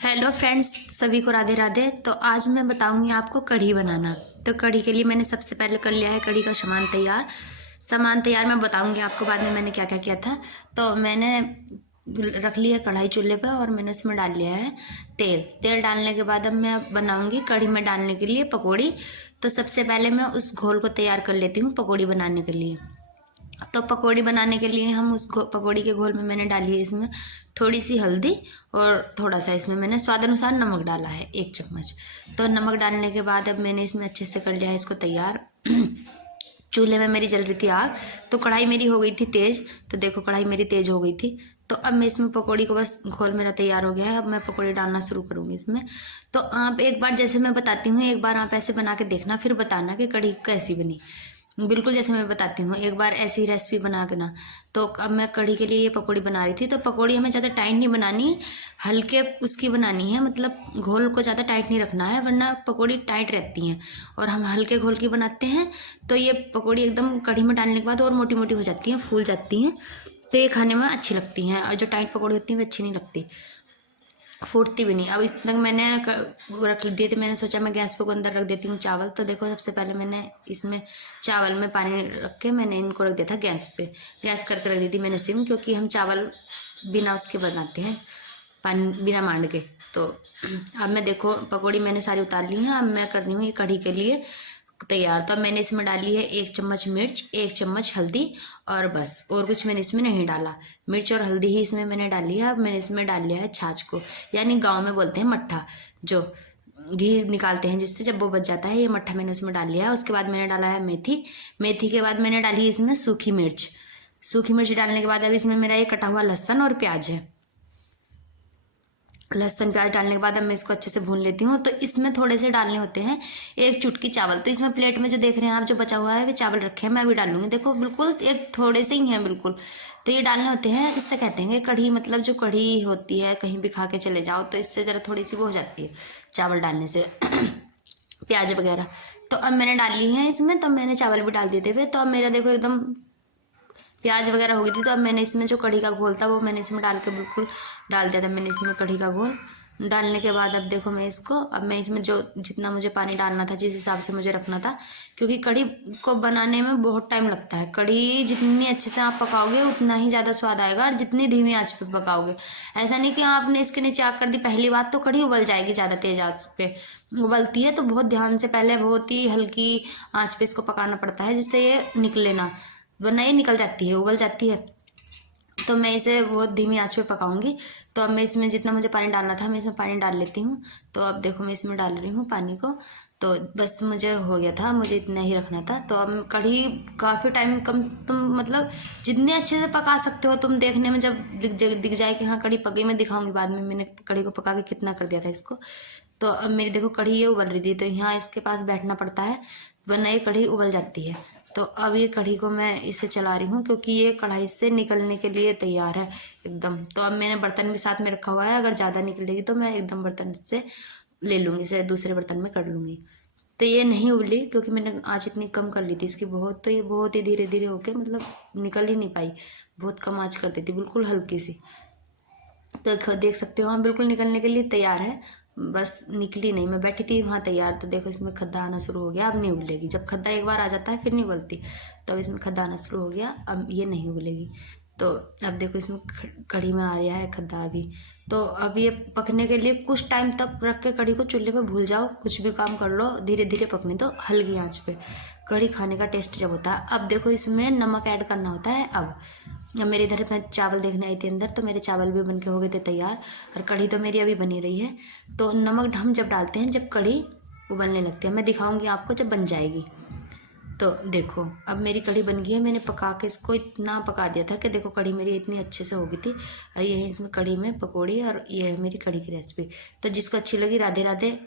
Hello friends, सभी को राधे राधे। तो आज मैं बताऊंगी आपको कढ़ी बनाना। तो कढ़ी के लिए मैंने सबसे पहले कर लिया है कढ़ी का सामान तैयार मैं बताऊंगी आपको बाद में मैंने क्या क्या किया था। तो मैंने रख लिया कढ़ाई चूल्हे पर और मैंने उसमें डाल लिया है तेल डालने के बाद अब मैं बनाऊंगी कढ़ी में डालने के लिए पकौड़ी। तो सबसे पहले मैं उस घोल को तैयार कर लेती हूँ पकौड़ी बनाने के लिए। तो पकौड़ी बनाने के लिए हम पकौड़ी के घोल में मैंने डाली है इसमें थोड़ी सी हल्दी और थोड़ा सा इसमें मैंने स्वाद अनुसार नमक डाला है 1 चम्मच। तो नमक डालने के बाद अब मैंने इसमें अच्छे से कर लिया है इसको तैयार। चूल्हे में मेरी जल रही थी आग, तो कढ़ाई मेरी हो गई थी तेज़। तो देखो कढ़ाई मेरी तेज़ हो गई थी। तो अब मैं इसमें पकौड़ी को बस घोल मेरा तैयार हो गया है, अब मैं पकौड़ी डालना शुरू करूँगी इसमें। तो आप एक बार जैसे मैं बताती हूँ एक बार आप ऐसे बना के देखना, फिर बताना कि कढ़ी कैसी बनी। बिल्कुल जैसे मैं बताती हूँ एक बार ऐसी रेसिपी बना के ना। तो अब मैं कढ़ी के लिए ये पकौड़ी बना रही थी। तो पकौड़ी हमें ज़्यादा टाइट नहीं बनानी, हल्के उसकी बनानी है, मतलब घोल को ज़्यादा टाइट नहीं रखना है वरना पकौड़ी टाइट रहती हैं। और हम हल्के घोल की बनाते हैं तो ये पकौड़ी एकदम कढ़ी में डालने के बाद और मोटी मोटी हो जाती हैं, फूल जाती हैं। तो ये खाने में अच्छी लगती हैं, और जो टाइट पकौड़ी होती हैं वो अच्छी नहीं लगती, फूटती भी नहीं। अब इस तक मैंने रख दिए थे, मैंने सोचा मैं गैस पे को अंदर रख देती हूँ चावल। तो देखो सबसे पहले मैंने इसमें चावल में पानी रख के मैंने इनको रख दिया था गैस पे। गैस करके रख दी थी मैंने सिम, क्योंकि हम चावल बिना उसके बनाते हैं, पानी बिना मांड के। तो अब मैं देखो पकौड़ी मैंने सारी उतार ली हैं। अब मैं कर रही हूँ ये कढ़ी के लिए तैयार। तो अब मैंने इसमें डाली है 1 चम्मच मिर्च, 1 चम्मच हल्दी, और बस और कुछ मैंने इसमें नहीं डाला। मिर्च और हल्दी ही इसमें मैंने डाली है। अब मैंने इसमें डाल लिया है छाछ को, यानी गांव में बोलते हैं मट्ठा, जो घी निकालते हैं जिससे जब वो बच जाता है, ये मट्ठा मैंने उसमें डाल लिया है। उसके बाद मैंने डाला है मेथी। मेथी के बाद मैंने डाली है इसमें सूखी मिर्च। सूखी मिर्च डालने के बाद अब इसमें मेरा ये कटा हुआ लहसुन और प्याज है। लहसुन प्याज डालने के बाद अब मैं इसको अच्छे से भून लेती हूँ। तो इसमें थोड़े से डालने होते हैं 1 चुटकी चावल। तो इसमें प्लेट में जो देख रहे हैं आप जो बचा हुआ है वे चावल रखे हैं, मैं अभी डालूंगी। देखो बिल्कुल एक थोड़े से ही हैं बिल्कुल। तो ये डालने होते हैं, इससे कहते हैं कि कढ़ी, मतलब जो कढ़ी होती है कहीं भी खा के चले जाओ तो इससे ज़रा थोड़ी सी वो हो जाती है चावल डालने से प्याज वगैरह। तो अब मैंने डाल ली है इसमें, तो मैंने चावल भी डाल दिए थे। तो अब मेरा देखो एकदम प्याज वगैरह हो गई थी। तो अब मैंने इसमें जो कढ़ी का घोल था वो मैंने इसमें डाल के बिल्कुल डाल दिया था मैंने इसमें कढ़ी का घोल। डालने के बाद अब देखो मैं इसको, अब मैं इसमें जो जितना मुझे पानी डालना था जिस हिसाब से मुझे रखना था, क्योंकि कढ़ी को बनाने में बहुत टाइम लगता है। कढ़ी जितनी अच्छे से आप पकाओगे उतना ही ज़्यादा स्वाद आएगा, और जितनी धीमी आंच पे पकाओगे। ऐसा नहीं कि आपने इसके नीचे आग कर दी पहली बात तो कढ़ी उबल जाएगी, ज़्यादा तेज आंच पे उबलती है। तो बहुत ध्यान से पहले बहुत ही हल्की आंच पे इसको पकाना पड़ता है जिससे ये निकले ना, वरना ये निकल जाती है, उबल जाती है। तो मैं इसे बहुत धीमी आंच पे पकाऊंगी। तो अब मैं इसमें जितना मुझे पानी डालना था मैं इसमें पानी डाल लेती हूँ। तो अब देखो मैं इसमें डाल रही हूँ पानी को। तो बस मुझे हो गया था, मुझे इतना ही रखना था। तो अब कढ़ी काफ़ी टाइम कम, तुम मतलब जितने अच्छे से पका सकते हो तुम, देखने में जब दिख जाए कि हाँ कढ़ी पक गई, मैं दिखाऊंगी बाद में मैंने कढ़ी को पका के कितना कर दिया था इसको। तो अब मेरी देखो कढ़ी ये उबल रही थी, तो यहाँ इसके पास बैठना पड़ता है वरना ये कढ़ी उबल जाती है। तो अब ये कढ़ी को मैं इसे चला रही हूँ क्योंकि ये कढ़ाई से निकलने के लिए तैयार है एकदम। तो अब मैंने बर्तन भी साथ में रखा हुआ है, अगर ज़्यादा निकलेगी तो मैं एकदम बर्तन से ले लूँगी, इसे दूसरे बर्तन में कर लूँगी। तो ये नहीं उबली क्योंकि मैंने आँच इतनी कम कर ली थी इसकी बहुत। तो ये बहुत ही धीरे धीरे होके मतलब निकल ही नहीं पाई, बहुत कम आँच कर दी थी बिल्कुल हल्की सी। तो देख सकते हो हम बिल्कुल निकलने के लिए तैयार है, बस निकली नहीं, मैं बैठी थी वहाँ तैयार। तो देखो इसमें खद्दा आना शुरू हो गया, अब नहीं उबलेगी। जब खद्दा एक बार आ जाता है फिर नहीं उबलती, तो अब इसमें खद्दा आना शुरू हो गया, अब ये नहीं उबलेगी। तो अब देखो इसमें कढ़ी में आ रहा है खद्दा अभी। तो अब ये पकने के लिए कुछ टाइम तक रख के कढ़ी को चूल्हे पे भूल जाओ, कुछ भी काम कर लो धीरे धीरे पकने दो हल्की आंच पे, कढ़ी खाने का टेस्ट जब होता है। अब देखो इसमें नमक ऐड करना होता है। अब मेरे इधर मैं चावल देखने आई थी अंदर, तो मेरे चावल भी बन के हो गए थे तैयार, और कढ़ी तो मेरी अभी बनी रही है। तो नमक हम जब डालते हैं जब कढ़ी उबलने लगती है, मैं दिखाऊंगी आपको जब बन जाएगी। तो देखो अब मेरी कढ़ी बन गई है, मैंने पका के इसको इतना पका दिया था कि देखो कढ़ी मेरी इतनी अच्छे से हो गई थी। और ये है इसमें कढ़ी में पकौड़ी, और ये है मेरी कढ़ी की रेसिपी। तो जिसको अच्छी लगी राधे राधे।